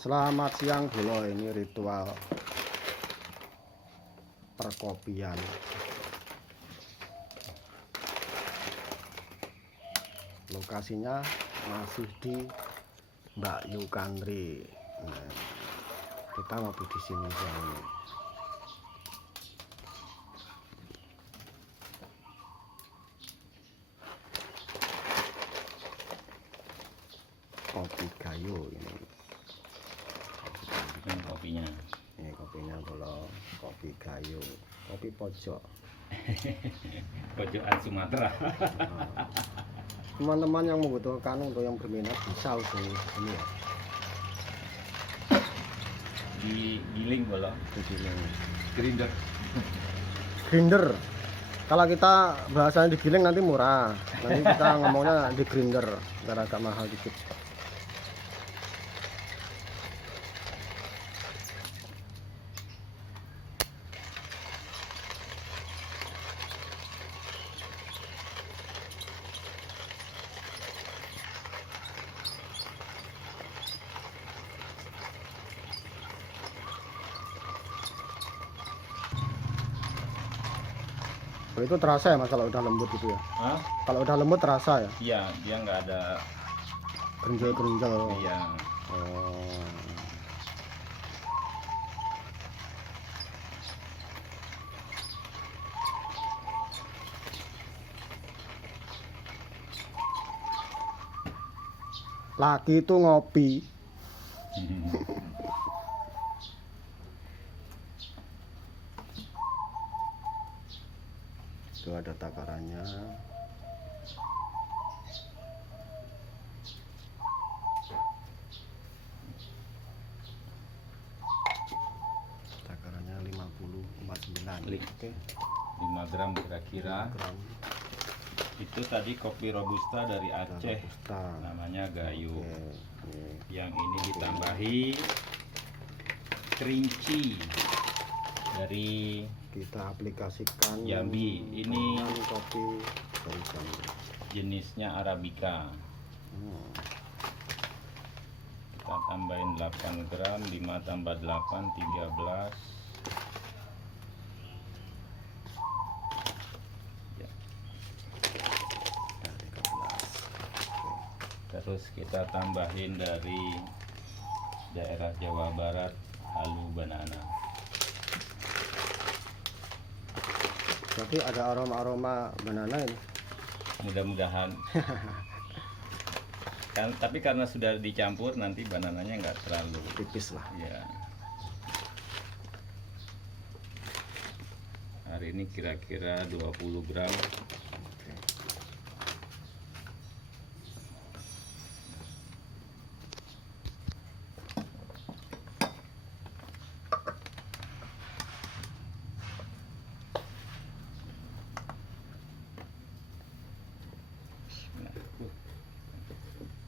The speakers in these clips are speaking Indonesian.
Selamat siang Bolo, ini ritual perkopian. Lokasinya masih di Mbak Yu Country. Nah, kita ngopi di sini siang ini. Kopi kayu ini. Kopinya. Ini kopinya Bolo, kopi kayu, kopi pojok. Pojokan Sumatera. Teman-teman yang membutuhkan untuk yang berminat bisa hubungi sini ya. Digiling Bolo. Digiling. Grinder. Kalau kita bahasanya digiling nanti murah. Nanti kita ngomongnya di grinder, biar agak mahal dikit. Itu terasa ya Mas kalau udah lembut gitu ya? Hah? Kalau udah lembut terasa ya? Iya, dia nggak ada. Gerinjal-gerinjal. Iya. Oh. Laki itu ngopi. Itu ada takarannya. Takarannya 50,49. Oke. 5 gram kira-kira. 5 gram. Itu tadi kopi robusta dari Aceh. Robusta. Namanya Gayo. Oke. Yang ini ditambahi kerinci dari Kita aplikasikan Jambi. Ini dengan kopi dari Jambi. jenisnya Arabica. Kita tambahin 8 gram, 5 tambah 8, 13. Ya. Nah, 13. Terus kita tambahin dari daerah Jawa Barat, Halu Banana. Jadi ada aroma-aroma banana ini. Mudah-mudahan. Tapi karena sudah dicampur nanti banananya nggak terlalu Tipis lah. ya. Hari ini kira-kira 20 gram. Oke.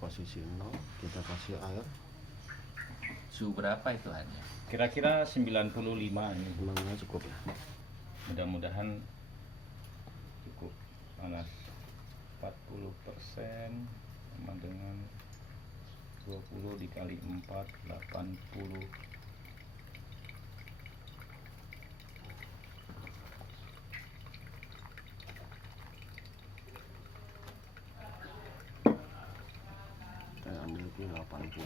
Posisi 0, kita kasih air. Suhu berapa itu hanya? Kira-kira 95 ini. Emangnya cukup ya? Mudah-mudahan cukup panas. 40% sama dengan 20 dikali 4, 80. Saya ambil itu 80.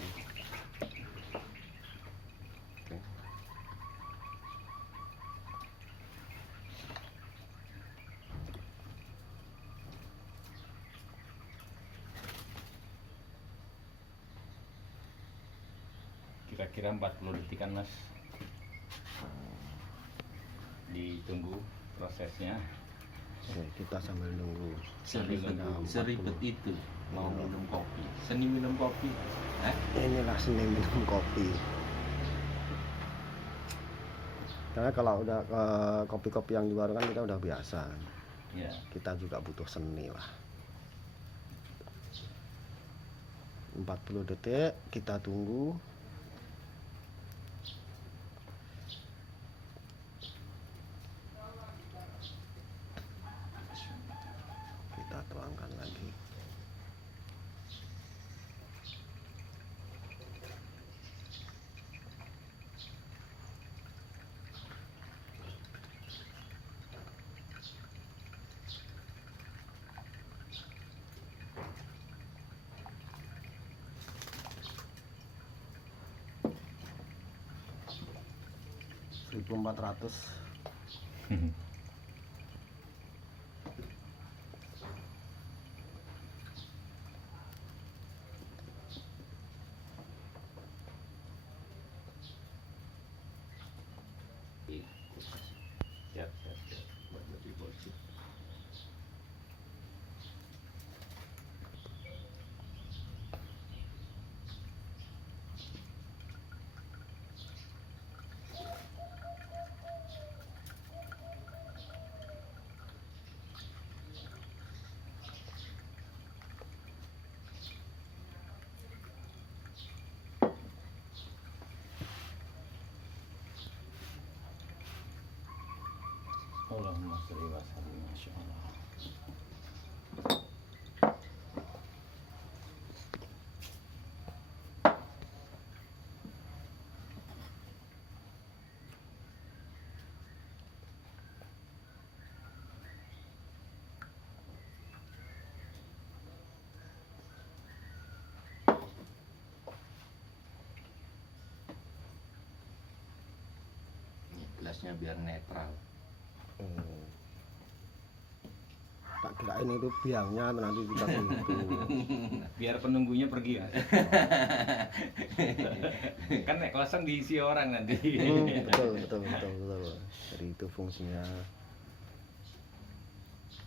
Oke. Kira-kira 40 detikan Mas. Ditunggu prosesnya. Oke, kita sambil nunggu. Seribet, Nah, seribet 40. itu mau minum kopi. Seni minum kopi. Inilah seni minum kopi. Karena kalau udah ke kopi-kopi yang di warung kan kita udah biasa. Ya. Kita juga butuh seni lah. 40 detik kita tunggu. Kita tuangkan lagi. 1.400. Siap, siap, siap. Allahumma sholli wa sallim, masya Allah. Ini gelasnya biar netral. Tak kirain itu biangnya nanti dikasih itu. Biar penunggunya pergi ya. Kan nek kosong diisi orang nanti. Betul. Jadi itu fungsinya.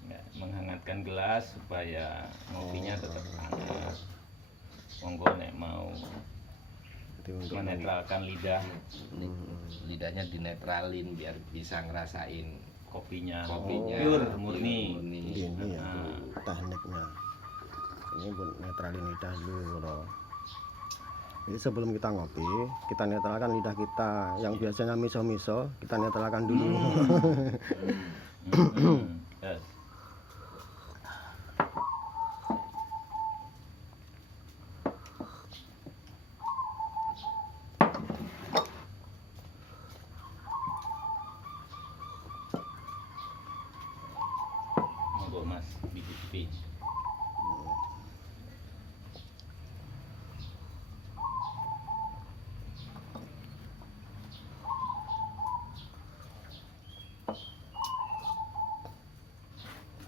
Ya, menghangatkan gelas supaya ngopinya tetap panas. Monggo nek mau Jadi untuk menetralkan lidah Ini lidahnya dinetralin biar bisa ngerasain kopinya. kopinya. Pure, murni. ini ya Ah. tekniknya. Ini buat netralin lidah dulu loh. Jadi sebelum kita ngopi, kita netralkan lidah kita. Yang biasanya miso-miso, kita netralkan dulu. Yes. Monggo Mas dicicipi.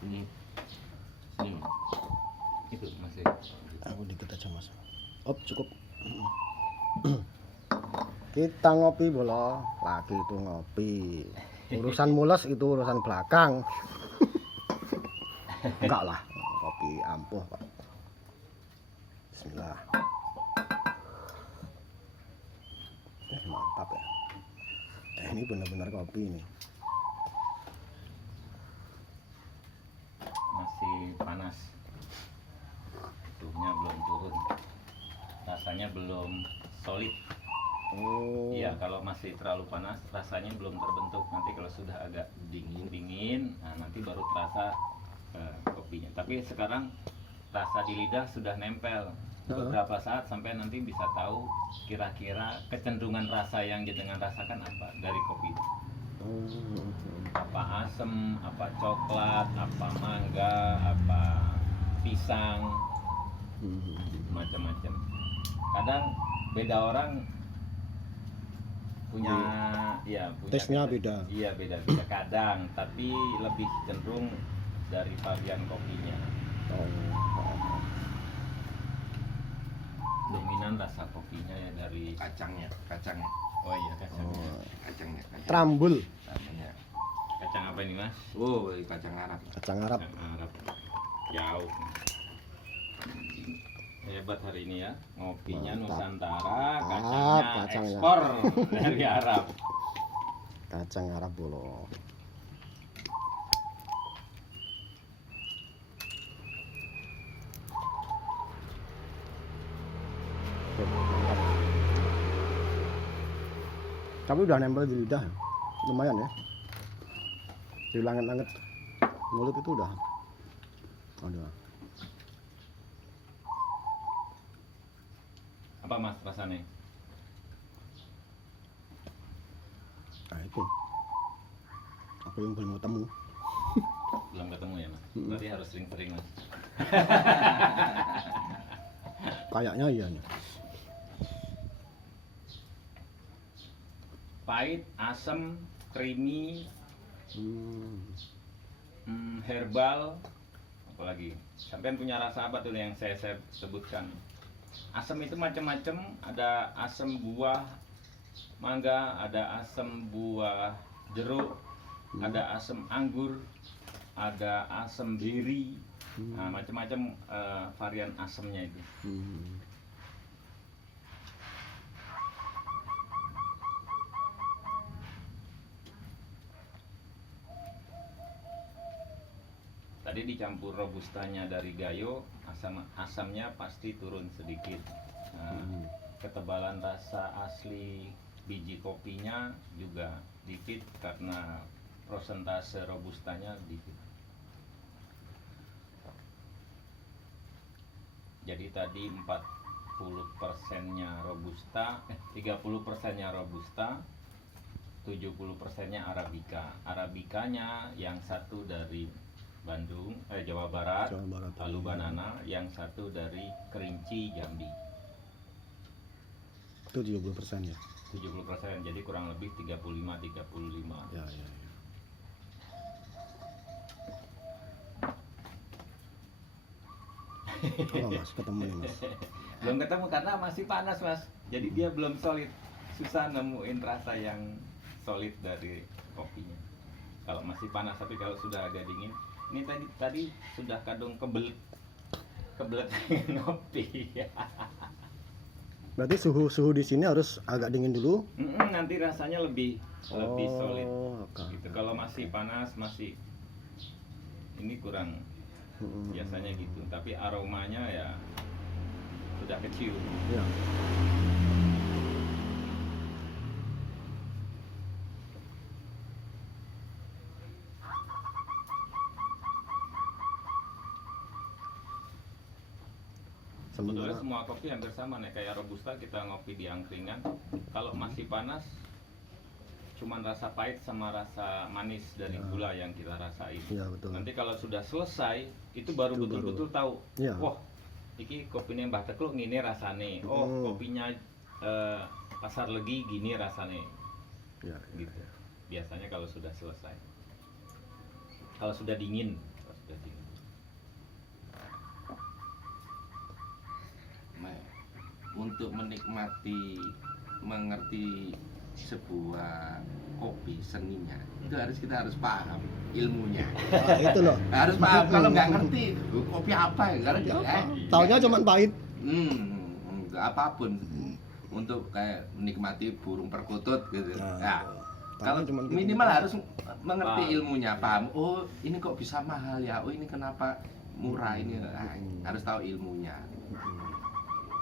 Ini ini Itu Mas. Aku dikit aja mas. Cukup. Kita ngopi bola, lagi itu ngopi. Urusan mules itu urusan belakang. Enggak lah, kopi ampuh Pak. Bismillah. Mantap ya. Ini benar-benar kopi ini. Masih panas. Suhunya belum turun. Rasanya belum solid. Oh. Iya, kalau masih terlalu panas rasanya belum terbentuk. Nanti kalau sudah agak dingin, nah nanti baru terasa kopinya. Tapi sekarang rasa di lidah sudah nempel. Beberapa saat sampai nanti bisa tahu kira-kira kecenderungan rasa yang jenengan rasakan apa dari kopi itu. Apa asem, apa coklat, apa mangga, apa pisang, macam-macam. Kadang beda orang punya punya Tesnya beda. Iya, beda-beda kadang, tapi lebih cenderung dari varian kopinya. Dominan rasa kopinya ya dari kacangnya. oh iya kacangnya. Kacangnya. Trambul, Namanya. Kacang apa ini Mas? Oh, kacang Arab. kacang Arab. Kacang Arab. Jauh. Hebat hari ini ya, ngopinya Mantap. Nusantara, Mantap, kacangnya kacangnya. ekspor dari Arab. Kacang Arab bolo. Tapi udah nempel di lidah, lumayan ya. Dilanget-langet mulut itu udah. Udah. Apa Mas rasanya? Nah itu. Aku yang belum ketemu. Belum ketemu ya Mas? Berarti harus sering-sering Mas. Kayaknya iya nih. pahit, asam, creamy, Hmm. herbal, apalagi. Sampean punya rasa apa tuh yang saya sebutkan? Asam itu macam-macam, ada asam buah mangga, ada asam buah jeruk, ada asam anggur, ada asam beri, nah, macam-macam varian asamnya itu. Tadi dicampur robustanya dari Gayo, asamnya pasti turun sedikit. Nah, ketebalan rasa asli biji kopinya juga dikit karena prosentase robustanya dikit. Jadi tadi 40%-nya robusta, 30%-nya robusta, 70%-nya arabica. Arabicanya yang satu dari Bandung, Jawa Barat, lalu Banana, yang satu dari Kerinci, Jambi. Itu 70% ya. 70%, jadi kurang lebih 35-35. Ya. Oh, Mas, ketemu nih, Mas. Belum ketemu karena masih panas, Mas. Jadi dia belum solid. Susah nemuin rasa yang solid dari kopinya. Kalau masih panas, tapi kalau sudah agak dingin, ini tadi sudah kadung kebelet ngopi. Berarti suhu di sini harus agak dingin dulu. Nanti rasanya lebih solid. Okay. Gitu. Kalau masih panas, masih ini kurang. Biasanya gitu. Tapi aromanya ya sudah kecium. Ya. Sebetulnya semua kopi hampir sama nih, kayak robusta kita ngopi di angkringan. Kalau masih panas, cuman rasa pahit sama rasa manis dari gula yang kita rasain. Ya, betul. Nanti kalau sudah selesai, itu baru betul-betul tahu. Ya. Wah, iki kopinya Mbah Tekluk gini rasane. Oh, kopinya Pasar Legi gini rasane. Ya. Gitu. Biasanya kalau sudah selesai. Kalau sudah dingin. Untuk menikmati, mengerti sebuah kopi seninya, itu kita harus paham ilmunya. Itu loh. Harus paham. Kalau nggak ngerti kopi apa ya, karena Taunya cuma pahit. Apapun untuk kayak menikmati burung perkutut gitu. Nah, kalau cuman minimal harus mengerti ilmunya, paham. Oh, ini kok bisa mahal ya. Oh, ini kenapa murah ini. Harus tahu ilmunya.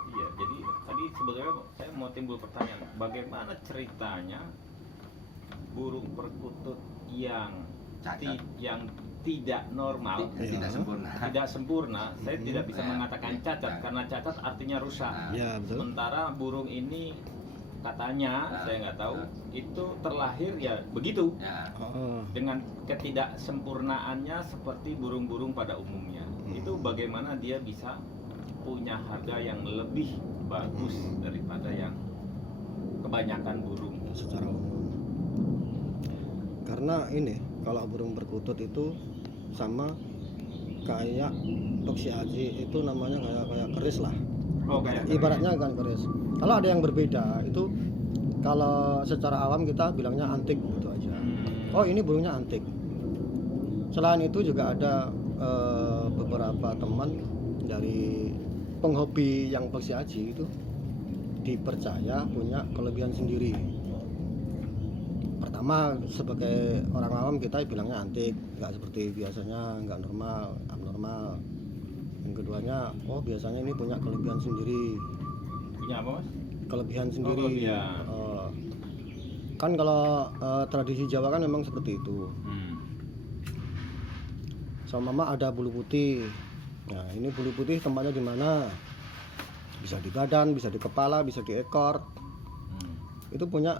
Iya, jadi tadi sebetulnya saya mau timbul pertanyaan, bagaimana ceritanya burung perkutut yang Cacat. yang tidak normal, Tidak sempurna. tidak sempurna, saya tidak bisa mengatakan cacat karena cacat artinya rusak. Ya, betul. Sementara burung ini katanya, saya nggak tahu, itu terlahir ya begitu, Ya. dengan ketidaksempurnaannya seperti burung-burung pada umumnya. Itu bagaimana dia bisa punya harga yang lebih bagus daripada yang kebanyakan burung Secara umum. Karena ini, kalau burung perkutut itu sama kayak peksi aji, itu namanya kayak keris lah. Oh, kayak Ibaratnya kan keris. Kalau ada yang berbeda itu, kalau secara awam kita bilangnya antik gitu aja. Oh, ini burungnya antik. Selain itu juga ada beberapa teman dari penghobi yang peksi aji itu dipercaya punya kelebihan sendiri. Pertama, sebagai orang awam kita bilangnya antik, nggak seperti biasanya, nggak normal, abnormal. Yang keduanya, oh biasanya ini punya kelebihan sendiri. punya apa, Mas? Kelebihan sendiri. kelebihan. Kan kalau tradisi Jawa kan memang seperti itu. Sama mama ada bulu putih. Nah, ini bulu putih tempatnya di mana? Bisa di badan, bisa di kepala, bisa di ekor. Itu punya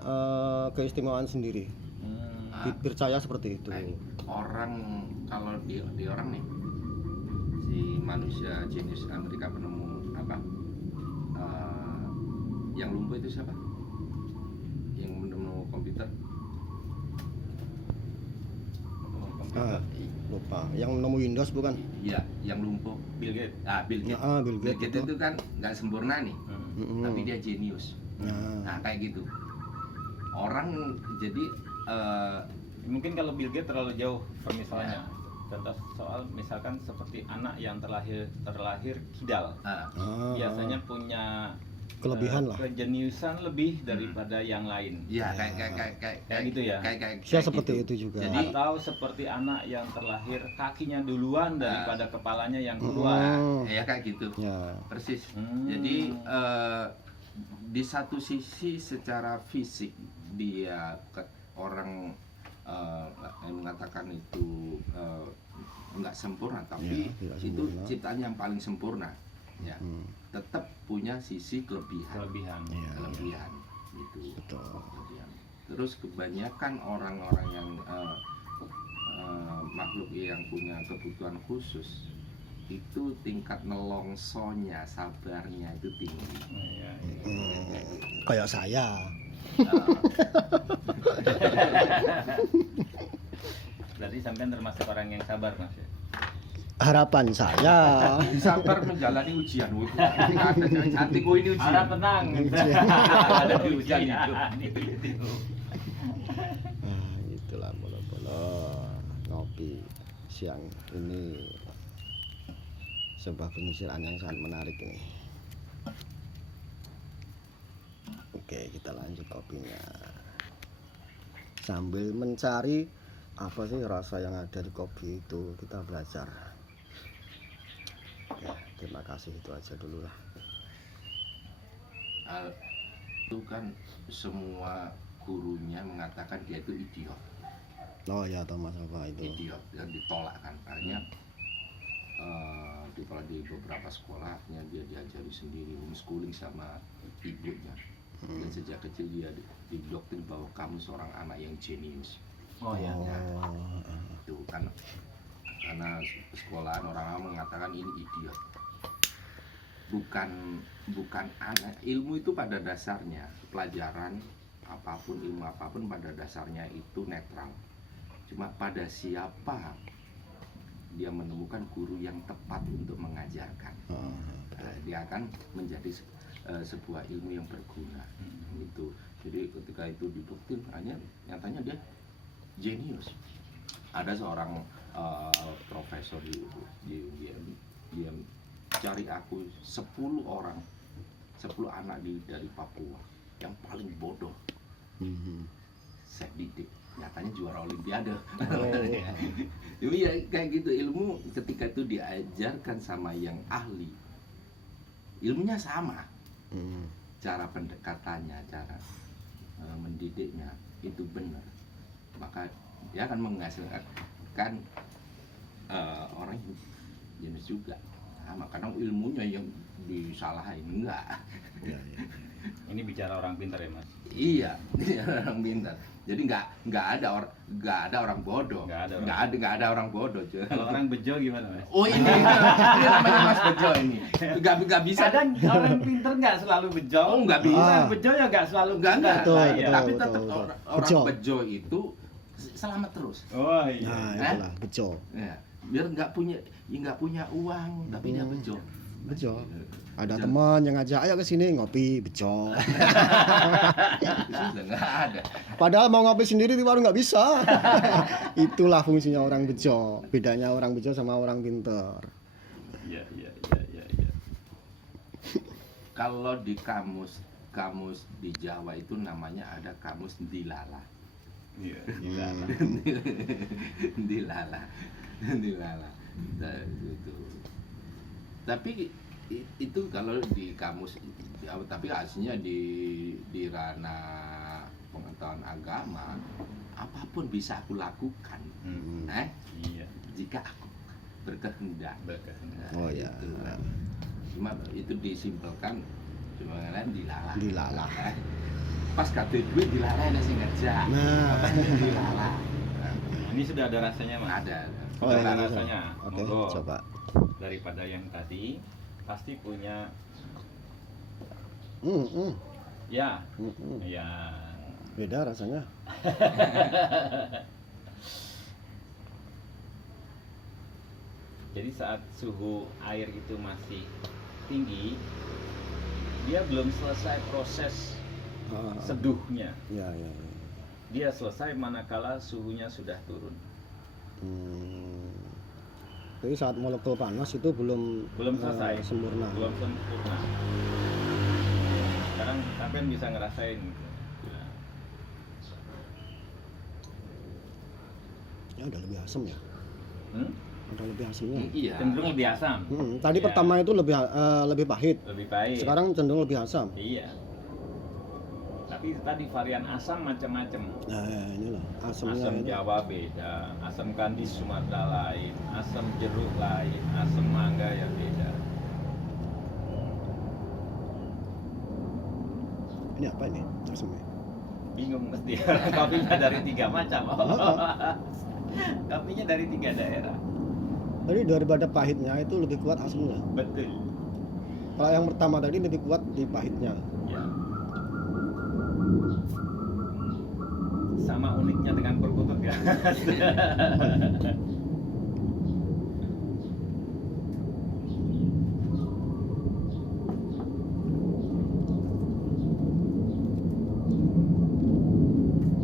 keistimewaan sendiri. Dipercaya seperti itu. Orang kalau di orang nih, si manusia jenis Amerika penemu apa? Yang lumpuh itu siapa? Yang menemu komputer. Ah, lupa. Yang nemu Windows bukan? Iya, yang lumpuh. Bill Gates. Bill Gates. Bill Bill Gates Gates itu kan nggak sempurna nih, Mm-mm. tapi dia jenius. Nah, Nah kayak gitu. Orang jadi Mungkin kalau Bill Gates terlalu jauh permisalannya. Contoh soal misalkan seperti anak yang terlahir kidal. ah, Biasanya punya kelebihan lah. kejeniusan lebih daripada yang lain. ya kayak gitu ya? Saya seperti itu juga. Jadi Atau seperti anak yang terlahir kakinya duluan daripada kepalanya yang keluar. Oh, ya kayak gitu. ya. Persis. Hmm. Jadi di satu sisi secara fisik dia orang yang mengatakan itu nggak sempurna, tapi Ya, tidak itu sempurna. ciptaan yang paling sempurna. Ya, Hmm, tetap punya sisi kelebihan. iya, Kelebihan gitu. betul. Kelebihan. Terus kebanyakan orang-orang yang makhluk yang punya kebutuhan khusus itu tingkat nelongsonya, sabarnya itu tinggi. Iya, iya. Kayak saya. Berarti sampean termasuk orang yang sabar, Mas ya? Harapan saya. Sabar menjalani ujian. Hatiku ini ujian. Harap tenang. Ada di ujian itu. Nah, itulah bolo-bolo ngopi siang ini, sebuah pemikiran yang sangat menarik ini. Oke, kita lanjut kopinya sambil mencari apa sih rasa yang ada di kopi itu. Kita belajar. Ya, terima kasih, itu aja dulu lah. Itu kan semua gurunya mengatakan dia itu idiot. Oh ya, Thomas apa itu? Idiot dan ditolak kan. Akhirnya di beberapa sekolahnya dia diajari sendiri, homeschooling sama ibunya. Dan sejak kecil dia didoktrin bahwa kamu seorang anak yang jenius. Oh ya. Itu kan karena sekolahan orang mengatakan ini idiot. Bukan anak. Ilmu itu pada dasarnya, pelajaran apapun, ilmu apapun pada dasarnya itu netral. Cuma pada siapa dia menemukan guru yang tepat untuk mengajarkan, dia akan menjadi sebuah ilmu yang berguna. Itu. Jadi ketika itu didoktrin, hanya nyatanya dia jenius. Ada seorang profesor dia cari aku 10 anak dari Papua yang paling bodoh. Saya didik, nyatanya juara olimpiade. Jadi ya kayak gitu, ilmu ketika itu diajarkan sama yang ahli, ilmunya sama, cara pendekatannya, cara mendidiknya itu benar, maka dia akan menghasilkan orang yang jenis juga sama, karena ilmunya yang disalahin enggak. Ini bicara orang pintar ya, Mas? Iya, orang pintar. Jadi nggak ada orang bodoh. Nggak ada orang bodoh. Kalau orang bejo gimana, Mas? Oh ini namanya Mas Bejo ini. Nggak bisa. Kadang orang pintar nggak selalu bejo. Oh nggak bisa. Orang bejo ya nggak selalu Nggak. Betul, Nah, betul. Tapi tetap orang Bejo. bejo itu selamat terus. Oh iya. Nah, itulah bejo. Ya, biar nggak punya uang, tapi dia bejo. Bejo. Ada Bejo. teman yang ngajak, ayo ke sini ngopi, bejo. Sudah nggak ada. Padahal mau ngopi sendiri di warung nggak bisa. Itulah fungsinya orang bejo. Bedanya orang bejo sama orang pinter. Iya. Kalau di kamus di Jawa itu namanya ada kamus dilala. Iya. Dilala. Nah, gitu. Tapi itu kalau di kamus, tapi aslinya di ranah pengetahuan agama, apapun bisa aku lakukan, Iya. jika aku berkehendak. Nah, Oh ya. gitu. Cuma itu disimpelkan cuma kalian dilala. Dilala. Pas kate duit dilala ada sing ngejak. Nah. Apa itu dilala? Ini sudah ada rasanya, Mas? Ada. Oh, Sudah ini ada bisa. rasanya. Oke, Monggo. coba. Daripada yang tadi pasti punya Hmm. ya. Hmm. Ya. Beda rasanya. Jadi saat suhu air itu masih tinggi, dia belum selesai proses seduhnya. Ya, ya, ya. Dia selesai manakala suhunya sudah turun. Jadi saat molekul panas itu belum Selesai. sempurna. Belum sempurna. Sekarang sampean bisa ngerasain gitu. Ya udah lebih asam ya. Hmm? Udah lebih asamnya. Iya. Cenderung lebih asam. Tadi Ya. pertama itu lebih pahit. Lebih baik. Sekarang cenderung lebih asam. Iya. Tapi tadi varian asam macam-macam. Nah, inilah asamnya. Asam ini. Jawa beda, asam kandis Sumatera lain, asam jeruk lain, asam mangga ya beda. Ini apa ini? Asamnya. Bingung mesti. Kopinya dari 3 macam. Kopinya dari 3 daerah. Jadi daripada pahitnya itu lebih kuat asamnya. Betul. Kalau yang pertama tadi lebih kuat di pahitnya. Ya. Sama uniknya dengan perkutut ya.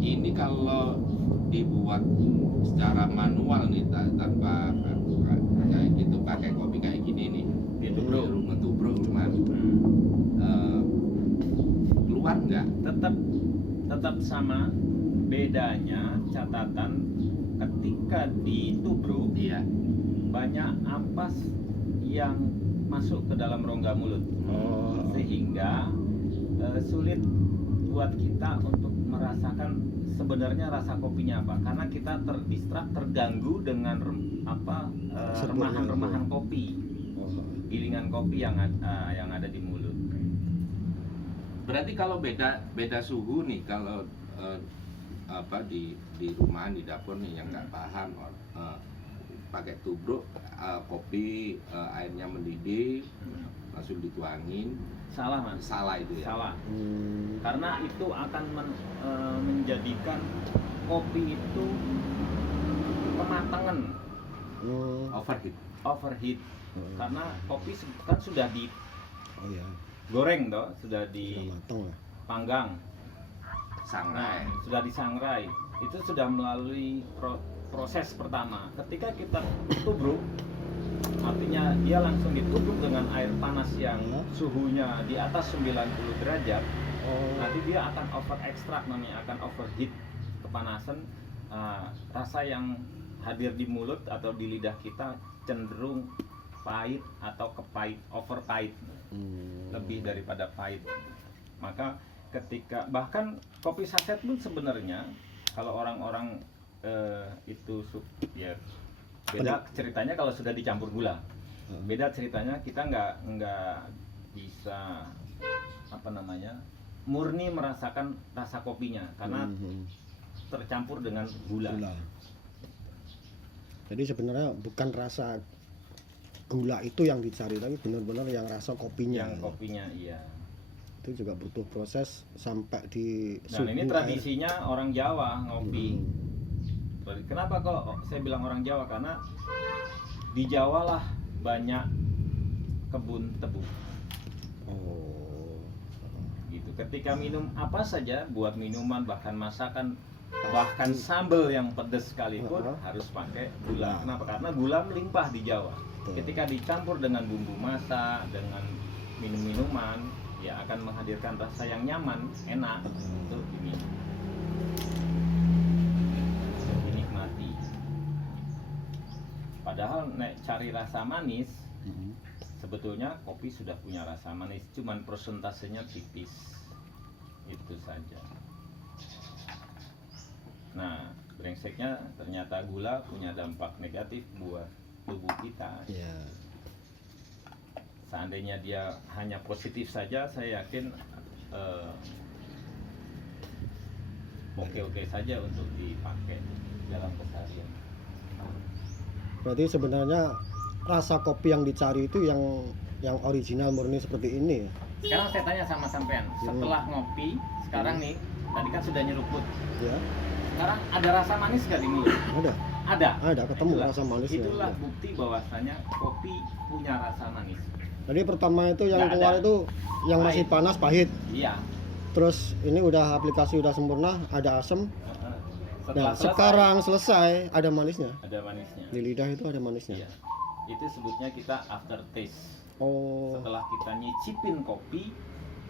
Ini kalau dibuat secara manual nih tanpa kayak gitu, pakai kopi kayak gini nih, Itu bro. ngetubruk cuman keluar nggak? Tetap sama. Bedanya catatan ketika ditubruk Iya. banyak ampas yang masuk ke dalam rongga mulut, sehingga sulit buat kita untuk merasakan sebenarnya rasa kopinya apa, karena kita terganggu dengan remahan-remahan kopi, gilingan kopi yang ada di mulut. Berarti kalau beda suhu nih, kalau di rumah, di dapur nih yang nggak paham, pakai tubruk, kopi airnya mendidih, langsung dituangin, Salah mas. salah itu ya? Salah. Karena itu akan menjadikan kopi itu kematangan, overheat. Karena kopi kan sudah digoreng toh, sudah dipanggang, Sangrai. sudah disangrai. Itu sudah melalui proses pertama. Ketika kita tubruk, artinya dia langsung ditubruk dengan air panas yang suhunya di atas 90 derajat. Nanti dia akan over extract, namanya akan overheat, kepanasan. Rasa yang hadir di mulut atau di lidah kita cenderung pahit atau kepahit, over pahit, lebih daripada pahit. Maka ketika bahkan kopi saset pun sebenarnya kalau orang-orang itu ya beda ceritanya kalau sudah dicampur gula. Beda ceritanya, kita nggak bisa murni merasakan rasa kopinya karena tercampur dengan gula. Jadi sebenarnya bukan rasa gula itu yang dicari, tapi benar-benar yang rasa kopinya. Yang kopinya, iya. Itu juga butuh proses sampai di Dan ini tradisinya orang Jawa ngopi. Kenapa kok saya bilang orang Jawa? Karena di Jawa lah banyak kebun tebu. Gitu. Ketika minum apa saja, buat minuman, bahkan masakan, bahkan sambal yang pedas sekalipun harus pakai gula. Kenapa? Karena gula melimpah di Jawa. Ketika dicampur dengan bumbu masak, dengan minum-minuman, ya akan menghadirkan rasa yang nyaman, enak untuk diminum, untuk dinikmati. Padahal cari rasa manis, sebetulnya kopi sudah punya rasa manis, cuman persentasenya tipis, itu saja. Nah, brengseknya ternyata gula punya dampak negatif buat tubuh kita. Seandainya dia hanya positif saja, saya yakin oke-oke saja untuk dipakai dalam keseharian. Berarti sebenarnya rasa kopi yang dicari itu yang original murni seperti ini. Sekarang saya tanya sama sampean, setelah ngopi sekarang nih, Tadi kan sudah nyeruput. Ya, Sekarang ada rasa manis nggak di mulut? Ada. ketemu Itulah- rasa manisnya. Itulah Ya. bukti bahwasanya kopi punya rasa manis. Jadi pertama itu yang Nggak keluar ada. itu yang masih Pahit. panas pahit. Iya. Terus ini udah aplikasi udah sempurna, ada asam. Setelah Nah, selesai, sekarang selesai ada manisnya. ada manisnya. Di lidah itu ada manisnya. Iya. Itu sebutnya kita aftertaste. Oh, Setelah kita nyicipin kopi,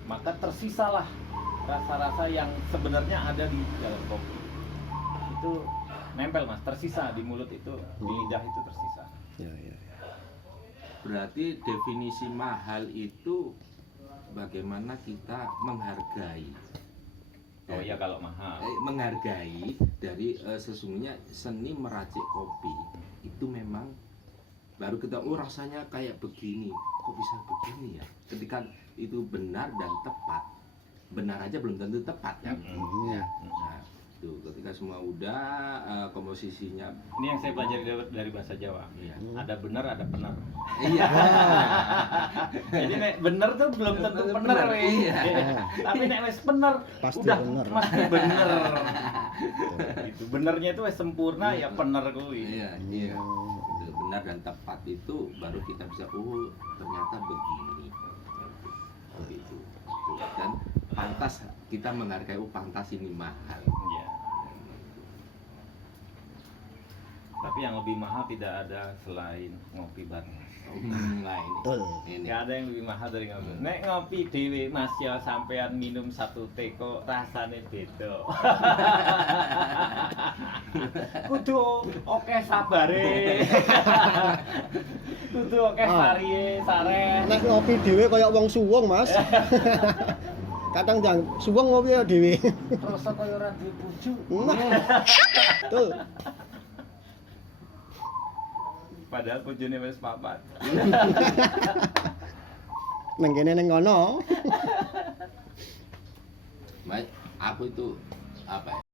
maka tersisalah rasa-rasa yang sebenarnya ada di dalam kopi. Itu nempel Mas, tersisa di mulut itu, di lidah itu tersisa. ya, ya. Berarti definisi mahal itu bagaimana kita menghargai. Oh iya kalau mahal. Menghargai dari sesungguhnya seni meracik kopi itu memang baru kita rasanya kayak begini, kok bisa begini ya. Ketika itu benar dan tepat, benar aja belum tentu tepat kan. Ya. Nah, itu ketika semua udah komposisinya. Ini yang saya pelajari dari bahasa Jawa. Iya. Ada benar, ada benar. Iya. Jadi nek bener tuh belum tentu Bener, bener, bener, weh. iya. Tapi nek wis bener, Pasti udah bener. pasti bener. Itu benernya itu wis sempurna ya bener kuwi. Iya, iya. Itu benar dan tepat itu baru kita bisa ternyata begini. Begitu. Dan pantas kita menghargai pantas ini mahal. Iya. Tapi yang lebih mahal tidak ada selain ngopi bareng. Nah ini. Betul. Ini. Gak ada yang lebih mahal dari ngopi. Nek ngopi dhewe Mas ya sampean minum satu teh kok rasane beda. Kudu oke sabare. Kudu oke varie, sare. Nek ngopi dhewe kayak wong suwung, Mas. Kadang jang suwung ngopi ya dhewe. Rasa kaya ora duwe bojo. Tuh. Padahal bojone wis papat. Nang kene ning kono. Baik, aku itu apa ya?